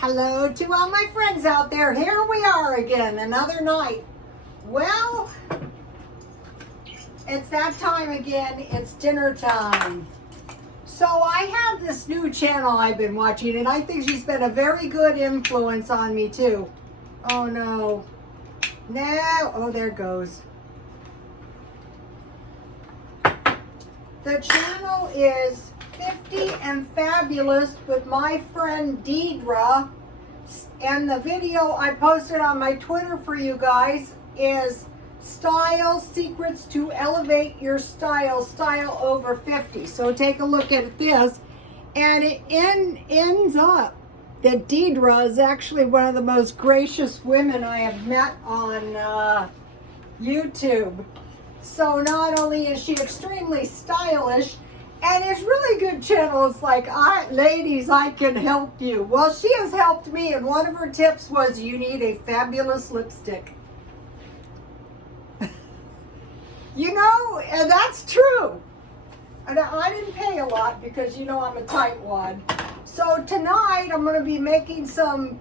Hello to all my friends out there. Here we are again, another night. Well, it's that time again. It's dinner time. So I have this new channel I've been watching, and I think she's been a very good influence on me too. Oh no. No. Oh, there it goes. The channel is 50 and Fabulous with my friend Deidre, and the video I posted on my Twitter for you guys is Style Secrets to Elevate Your Style over 50. So take a look at this, and it ends up that Deidre is actually one of the most gracious women I have met on YouTube. So not only is she extremely stylish, and it's really good channels like, ladies, I can help you. Well, she has helped me, and one of her tips was you need a fabulous lipstick. You know, and that's true. And I didn't pay a lot because, you know, I'm a tightwad. So tonight I'm going to be making some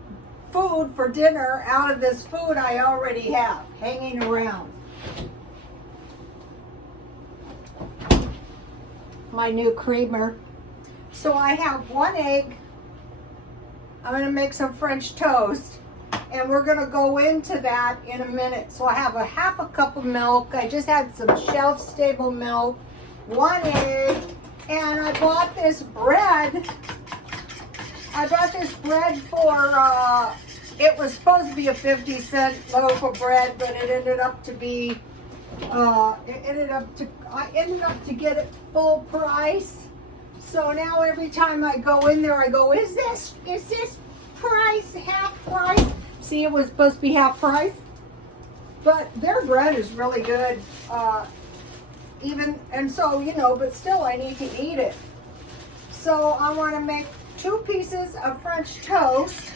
food for dinner out of this food I already have hanging around. My new creamer. So I have 1 egg. I'm going to make some French toast, and we're going to go into that in a minute. So I have a half a cup of milk. I just had some shelf stable milk, 1 egg, and I bought this bread. I bought this bread for it was supposed to be a 50-cent loaf of bread, but it ended up to be I ended up to get it full price. So now every time I go in there, I go, is this price half price? See, it was supposed to be half price, but their bread is really good. And so, you know, but still I need to eat it. So I want to make 2 pieces of French toast.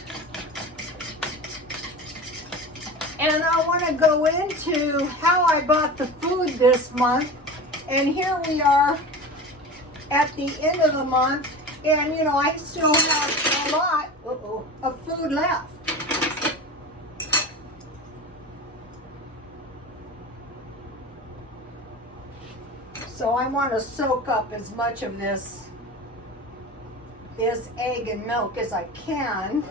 And I want to go into how I bought the food this month. And here we are at the end of the month. And, you know, I still have a lot of food left. So I want to soak up as much of this egg and milk as I can.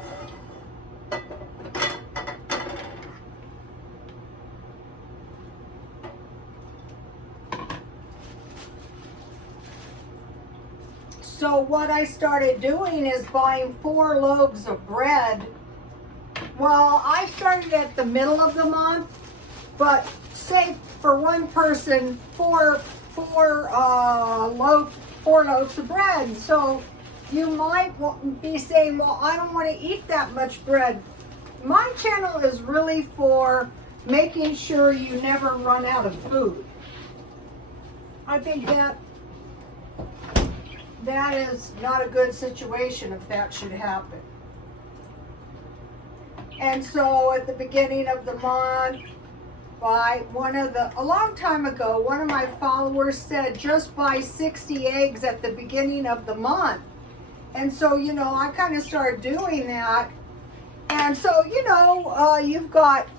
So what I started doing is buying 4 loaves of bread. Well, I started at the middle of the month, but say for one person, 4 loaves of bread. So you might be saying, well, I don't want to eat that much bread. My channel is really for making sure you never run out of food. I think that is not a good situation if that should happen. And so at the beginning of the month, a long time ago, one of my followers said just buy 60 eggs at the beginning of the month. And so, you know, I kind of started doing that. And so, you know, you've got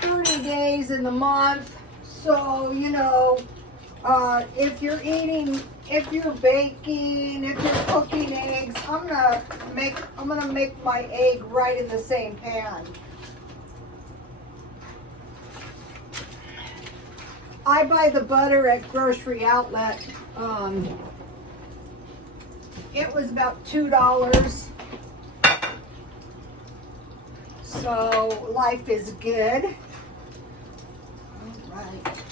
30 days in the month. So, you know, if you're baking, if you're cooking eggs, I'm gonna make my egg right in the same pan. I buy the butter at Grocery Outlet. It was about $2. So life is good. All right.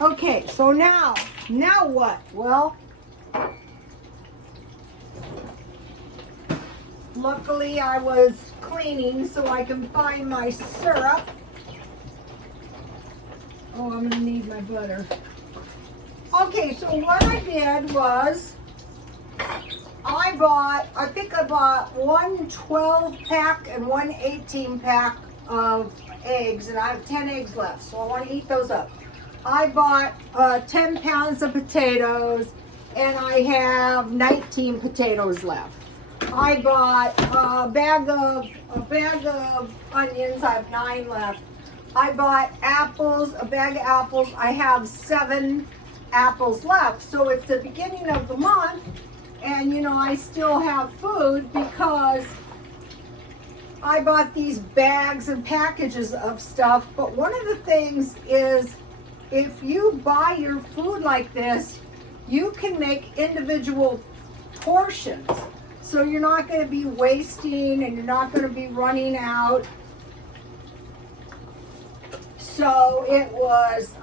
Okay, so now what? Well, luckily I was cleaning so I can find my syrup. Oh, I'm gonna need my butter. Okay, so what I did was I bought one 12-pack and one 18-pack of eggs, and I have 10 eggs left, so I want to eat those up. I bought 10 pounds of potatoes, and I have 19 potatoes left. I bought a bag of onions. I have 9 left. I bought apples, a bag of apples. I have 7 apples left. So it's the beginning of the month, and you know, I still have food because I bought these bags and packages of stuff. But one of the things is, if you buy your food like this, you can make individual portions. So you're not going to be wasting and you're not going to be running out. So it was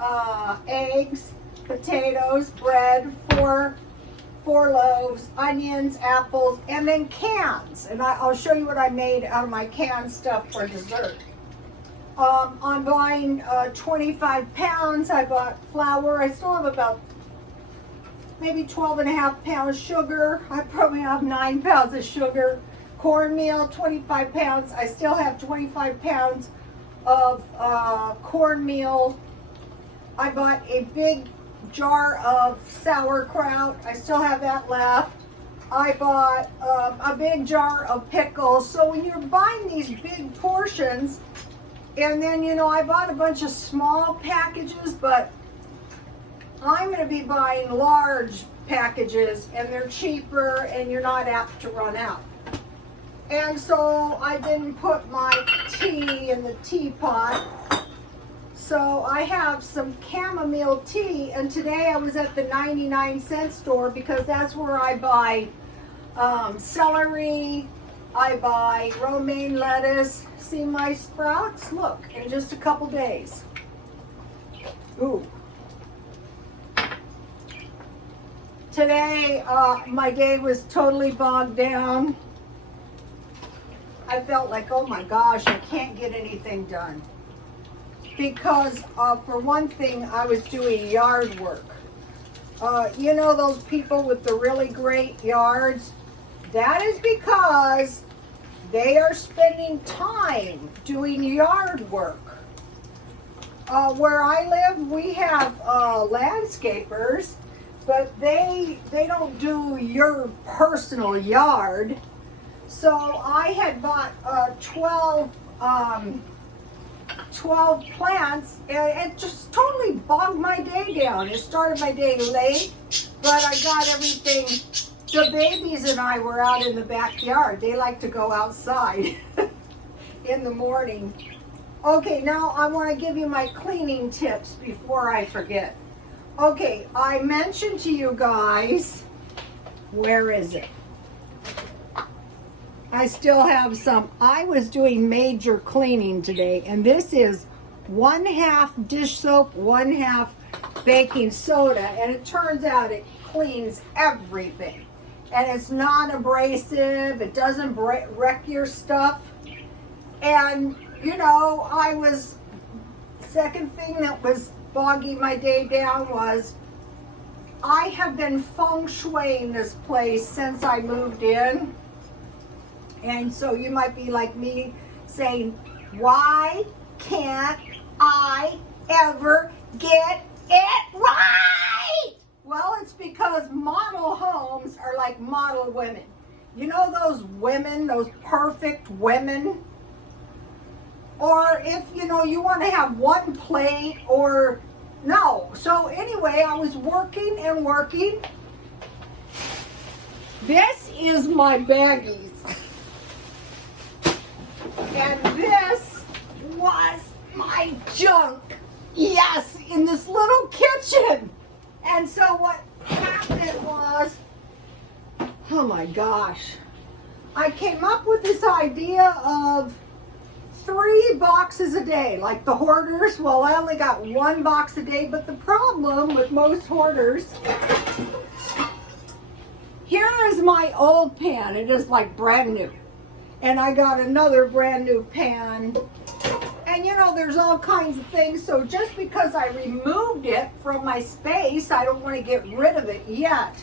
eggs, potatoes, bread, 4 loaves, onions, apples, and then cans. And I'll show you what I made out of my canned stuff for dessert. I'm buying 25 pounds. I bought flour. I still have about maybe 12.5 pounds sugar. I probably have 9 pounds of sugar. Cornmeal, 25 pounds. I still have 25 pounds of cornmeal. I bought a big jar of sauerkraut. I still have that left. I bought a big jar of pickles. So when you're buying these big portions, and then, you know, I bought a bunch of small packages, but I'm going to be buying large packages, and they're cheaper and you're not apt to run out. And so I didn't put my tea in the teapot. So I have some chamomile tea, and today I was at the 99-cent store because that's where I buy celery, I buy romaine lettuce. See my sprouts? Look, in just a couple days. Ooh. Today, my day was totally bogged down. I felt like, oh my gosh, I can't get anything done. Because, for one thing, I was doing yard work. You know those people with the really great yards? That is because they are spending time doing yard work. Where I live, we have landscapers, but they don't do your personal yard. So I had bought 12 plants, and it just totally bogged my day down. It started my day late, but I got everything. The babies and I were out in the backyard. They like to go outside in the morning. Okay, now I want to give you my cleaning tips before I forget. Okay, I mentioned to you guys, where is it? I still have some. I was doing major cleaning today, and this is 1/2 dish soap, 1/2 baking soda, and it turns out it cleans everything. And it's non-abrasive, it doesn't wreck your stuff. And, you know, second thing that was bogging my day down was, I have been feng shuiing this place since I moved in. And so you might be like me saying, why can't I ever get it right? Well, it's because model homes are like model women. You know those women, those perfect women? Or if, you know, you want to have one plate or no. So anyway, I was working and working. This is my baggies. And this was my junk. Yes, in this little kitchen. And so what happened was, oh my gosh, I came up with this idea of 3 boxes a day, like the hoarders. Well, I only got 1 box a day, but the problem with most hoarders, here is my old pan. It is like brand new. And I got another brand new pan. And you know, there's all kinds of things. So just because I removed it from my space, I don't want to get rid of it yet.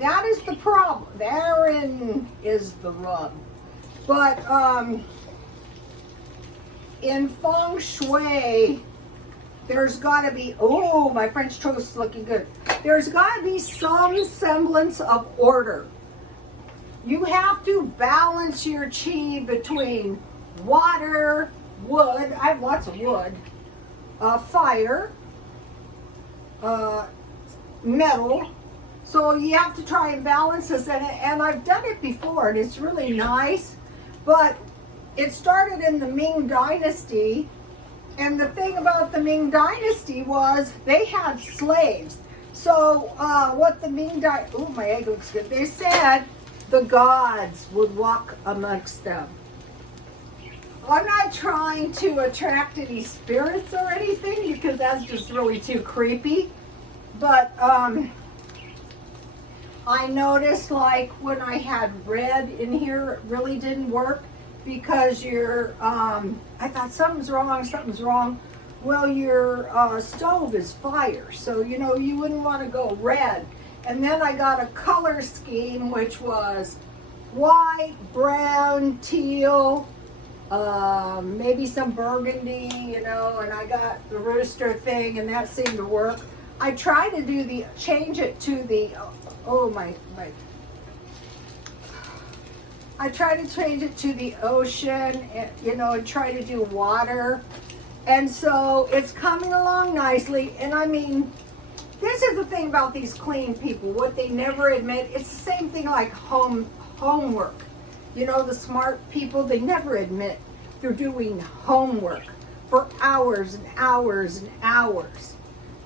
That is the problem. Therein is the rub. But in feng shui, there's got to be, oh, my French toast is looking good. There's got to be some semblance of order. You have to balance your chi between water, wood, I have lots of wood, fire, metal. So you have to try and balance this, and I've done it before, and it's really nice. But it started in the Ming Dynasty, and the thing about the Ming Dynasty was they had slaves. So what the Ming Dynasty, oh, my egg looks good. They said the gods would walk amongst them. I'm not trying to attract any spirits or anything because that's just really too creepy. But I noticed, like, when I had red in here, it really didn't work because your, I thought something's wrong. Well, your stove is fire, so, you know, you wouldn't want to go red. And then I got a color scheme, which was white, brown, teal, maybe some burgundy, you know, and I got the rooster thing, and that seemed to work. I tried to change it to the, I tried to change it to the ocean, you know, and try to do water. And so it's coming along nicely. And I mean, this is the thing about these clean people, what they never admit. It's the same thing like homework. You know, the smart people, they never admit they're doing homework for hours and hours and hours.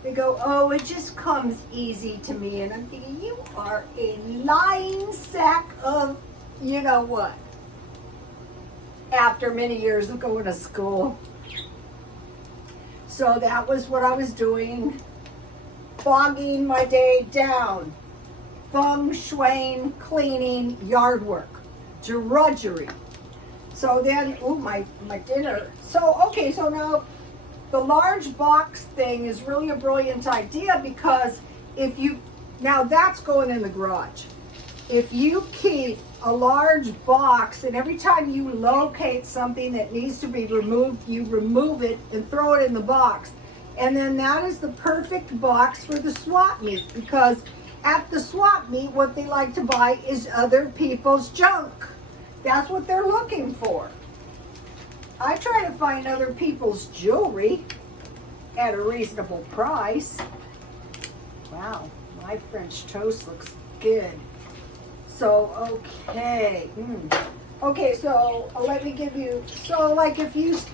They go, oh, it just comes easy to me. And I'm thinking, you are a lying sack of, you know what, after many years of going to school. So that was what I was doing, bogging my day down, feng shuiing, cleaning, yard work, drudgery. So then, oh, my dinner. So, okay, so now the large box thing is really a brilliant idea because now that's going in the garage. If you keep a large box and every time you locate something that needs to be removed, you remove it and throw it in the box. And then that is the perfect box for the swap meet, because at the swap meet, what they like to buy is other people's junk. That's what they're looking for. I try to find other people's jewelry at a reasonable price. Wow, my French toast looks good. So, okay. Okay, so let me give you, so like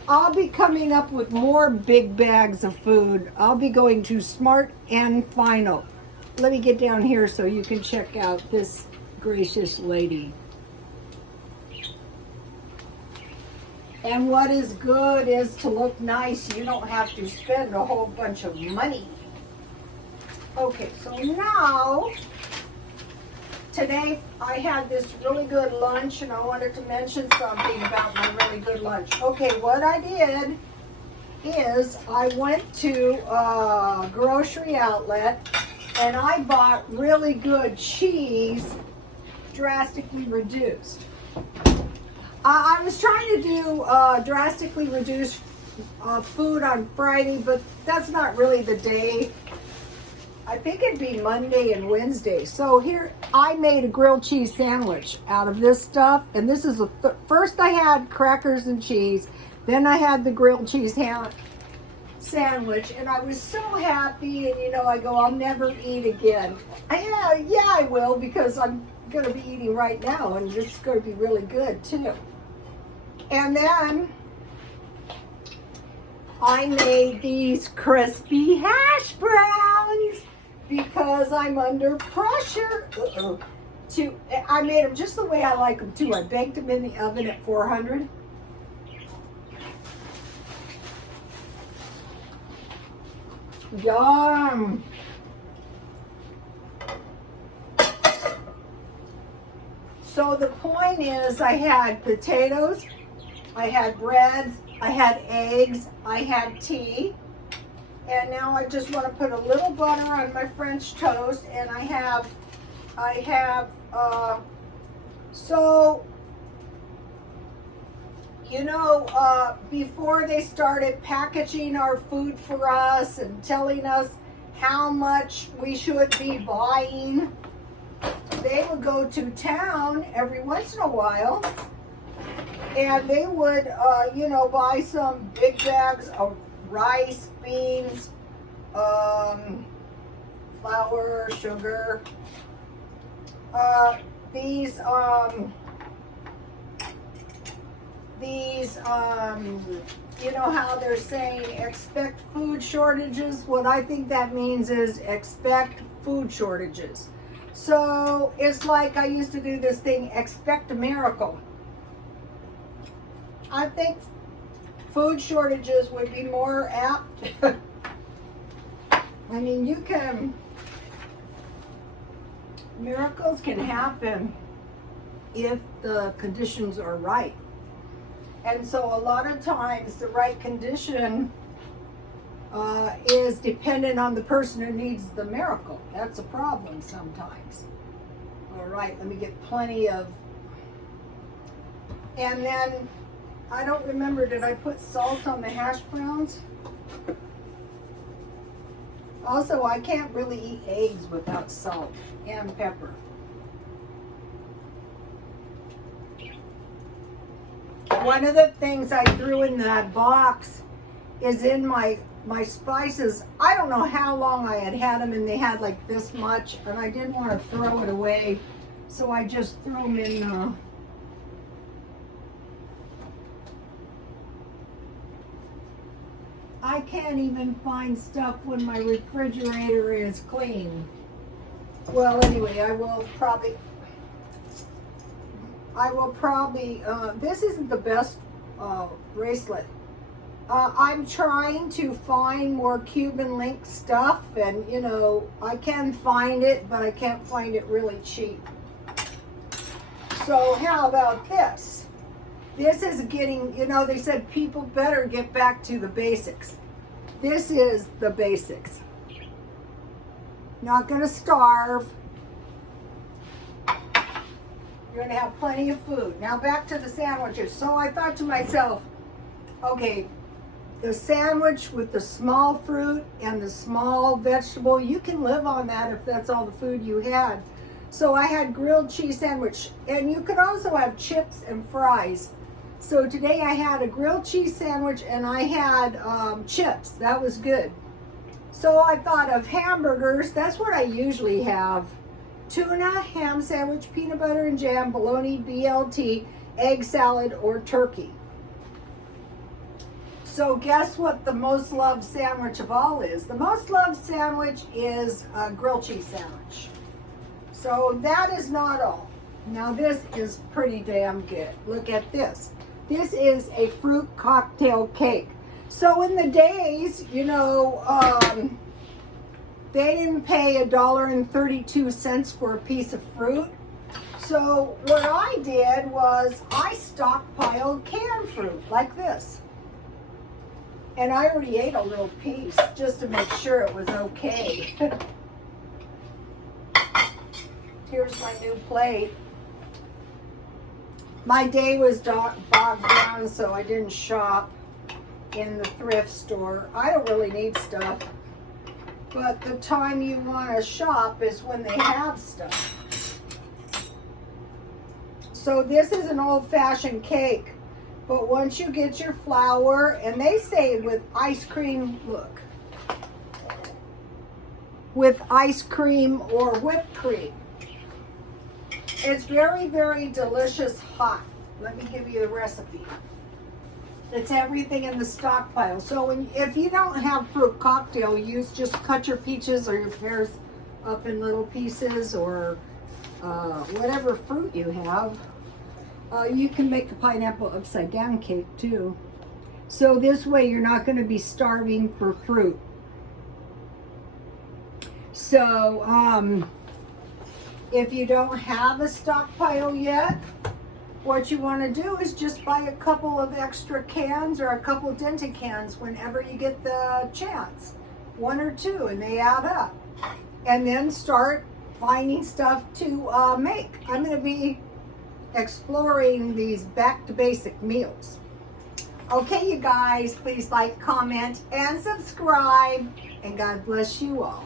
I'll be coming up with more big bags of food. I'll be going to Smart and Final. Let me get down here so you can check out this gracious lady. And what is good is to look nice. You don't have to spend a whole bunch of money. Okay, so now, today I had this really good lunch, and I wanted to mention something about my really good lunch. Okay, what I did is I went to a grocery outlet and I bought really good cheese, drastically reduced. I was trying to do drastically reduced food on Friday, but that's not really the day. I think it'd be Monday and Wednesday. So here, I made a grilled cheese sandwich out of this stuff. And this is first I had crackers and cheese. Then I had the grilled cheese sandwich. And I was so happy. And, you know, I go, I'll never eat again. Yeah, I will, because I'm going to be eating right now. And this is going to be really good, too. And then I made these crispy hash browns because I'm under pressure. I made them just the way I like them too. I baked them in the oven at 400. Yum. So the point is, I had potatoes, I had bread, I had eggs, I had tea, and now I just want to put a little butter on my French toast, and I have, so you know, before they started packaging our food for us and telling us how much we should be buying, they would go to town every once in a while and they would, you know, buy some big bags of rice, beans, flour, sugar, these, you know how they're saying expect food shortages? What I think that means is expect food shortages. So it's like I used to do this thing, expect a miracle. I think food shortages would be more apt. I mean, miracles can happen if the conditions are right. And so a lot of times the right condition is dependent on the person who needs the miracle. That's a problem sometimes. All right, let me get plenty of, and then I don't remember, did I put salt on the hash browns? Also, I can't really eat eggs without salt and pepper. One of the things I threw in that box is in my spices. I don't know how long I had them, and they had like this much, and I didn't want to throw it away, so I just threw them in I can't even find stuff when my refrigerator is clean. Well, anyway, I will probably, this isn't the best bracelet. I'm trying to find more Cuban link stuff, and you know, I can find it, but I can't find it really cheap. So how about this? This is getting, you know, they said people better get back to the basics. This is the basics. Not gonna starve. You're gonna have plenty of food. Now back to the sandwiches. So I thought to myself, okay, the sandwich with the small fruit and the small vegetable, you can live on that if that's all the food you had. So I had grilled cheese sandwich, and you could also have chips and fries. So today I had a grilled cheese sandwich and I had chips. That was good. So I thought of hamburgers. That's what I usually have. Tuna, ham sandwich, peanut butter and jam, bologna, BLT, egg salad, or turkey. So guess what the most loved sandwich of all is? The most loved sandwich is a grilled cheese sandwich. So that is not all. Now this is pretty damn good. Look at this. This is a fruit cocktail cake. So in the days, you know, they didn't pay $1.32 for a piece of fruit. So what I did was I stockpiled canned fruit like this. And I already ate a little piece just to make sure it was okay. Here's my new plate. My day was bogged down, so I didn't shop in the thrift store. I don't really need stuff, but the time you want to shop is when they have stuff. So this is an old-fashioned cake, but once you get your flour, and they say with ice cream, look, with ice cream or whipped cream. It's very, very delicious hot. Let me give you the recipe. It's everything in the stockpile. So if you don't have fruit cocktail, just cut your peaches or your pears up in little pieces, or whatever fruit you have. You can make a pineapple upside down cake too. So this way you're not going to be starving for fruit. So if you don't have a stockpile yet, what you want to do is just buy a couple of extra cans or a couple of dented cans whenever you get the chance. 1 or 2, and they add up. And then start finding stuff to make. I'm going to be exploring these back to basic meals. Okay, you guys, please like, comment, and subscribe. And God bless you all.